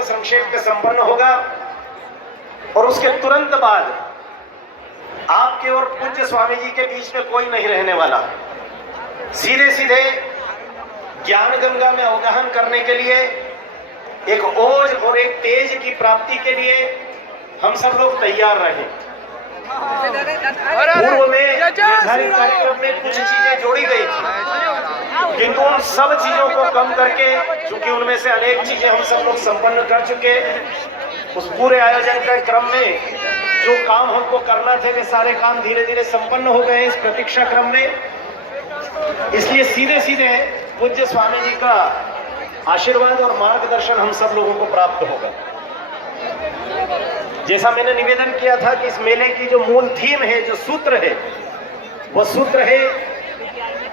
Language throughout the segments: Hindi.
संक्षिप्त संक्षेप में संपन्न होगा और उसके तुरंत बाद आपके और पूज्य स्वामी जी के बीच में कोई नहीं रहने वाला। सीधे सीधे ज्ञान गंगा में अवगाहन करने के लिए, एक ओज और एक तेज की प्राप्ति के लिए हम सब लोग तैयार रहे। पूर्व में निर्धारित कार्यक्रम में कुछ चीजें जोड़ी गई थी, किंतु उन सब चीजों को कम करके, चूंकि उनमें से अनेक चीजें हम सब लोग संपन्न कर चुके, उस पूरे आयोजन के क्रम में जो काम हमको करना थे वे सारे काम धीरे धीरे संपन्न हो गए इस प्रतीक्षा क्रम में। इसलिए सीधे सीधे पूज्य स्वामी जी का आशीर्वाद और मार्गदर्शन हम सब लोगों को प्राप्त होगा। जैसा मैंने निवेदन किया था कि इस मेले की जो मूल थीम है, जो सूत्र है, वह सूत्र है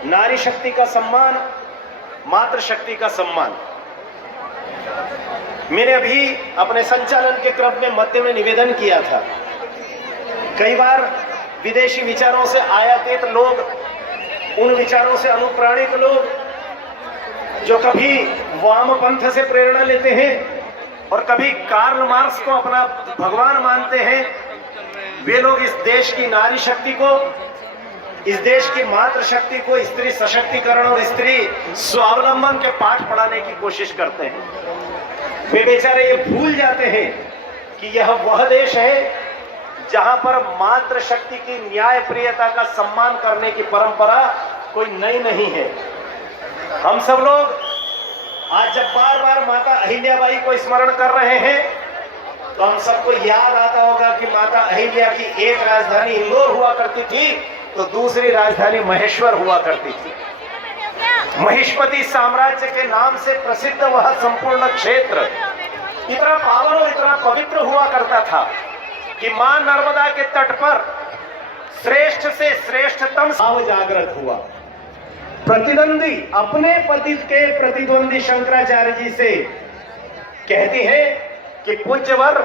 नारी शक्ति का सम्मान, मातृ शक्ति का सम्मान। मैंने अभी अपने संचालन के क्रम में मध्य में निवेदन किया था, कई बार विदेशी विचारों से आयातित लोग, उन विचारों से अनुप्राणित लोग जो कभी वामपंथ से प्रेरणा लेते हैं और कभी कार्ल मार्क्स को अपना भगवान मानते हैं, वे लोग इस देश की नारी शक्ति को, इस देश की मातृ शक्ति को, स्त्री सशक्तिकरण और स्त्री स्वावलंबन के पाठ पढ़ाने की कोशिश करते हैं। वे बेचारे ये भूल जाते हैं कि यह वह देश है जहां पर मातृ शक्ति की न्याय प्रियता का सम्मान करने की परंपरा कोई नई नहीं है। हम सब लोग आज जब बार बार माता अहिल्याबाई को स्मरण कर रहे हैं तो हम सबको याद आता होगा कि माता अहिल्या की एक राजधानी इंदौर हुआ करती थी तो दूसरी राजधानी महेश्वर हुआ करती थी। महिष्मती साम्राज्य के नाम से प्रसिद्ध वह संपूर्ण क्षेत्र इतना पावन और इतना पवित्र हुआ करता था कि मां नर्मदा के तट पर श्रेष्ठ से श्रेष्ठतम भाव जागृत हुआ। प्रतिद्वंदी अपने पति के प्रतिद्वंदी शंकराचार्य जी से कहती है कि पूज्यवर,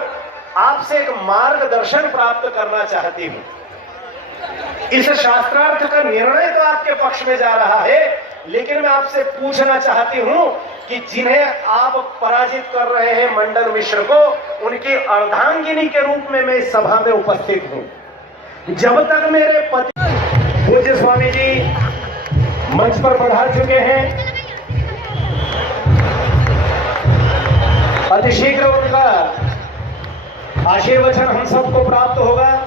आपसे एक मार्गदर्शन प्राप्त करना चाहती हूं। इस शास्त्रार्थ का निर्णय तो आपके पक्ष में जा रहा है, लेकिन मैं आपसे पूछना चाहती हूं कि जिन्हें आप पराजित कर रहे हैं मंडन मिश्र को, उनकी अर्धांगिनी के रूप में मैं इस सभा में उपस्थित हूं। जब तक मेरे पति पूज्य स्वामी जी मंच पर बढ़ा चुके हैं, अतिशीघ्र उनका आशीर्वचन हम सबको प्राप्त होगा।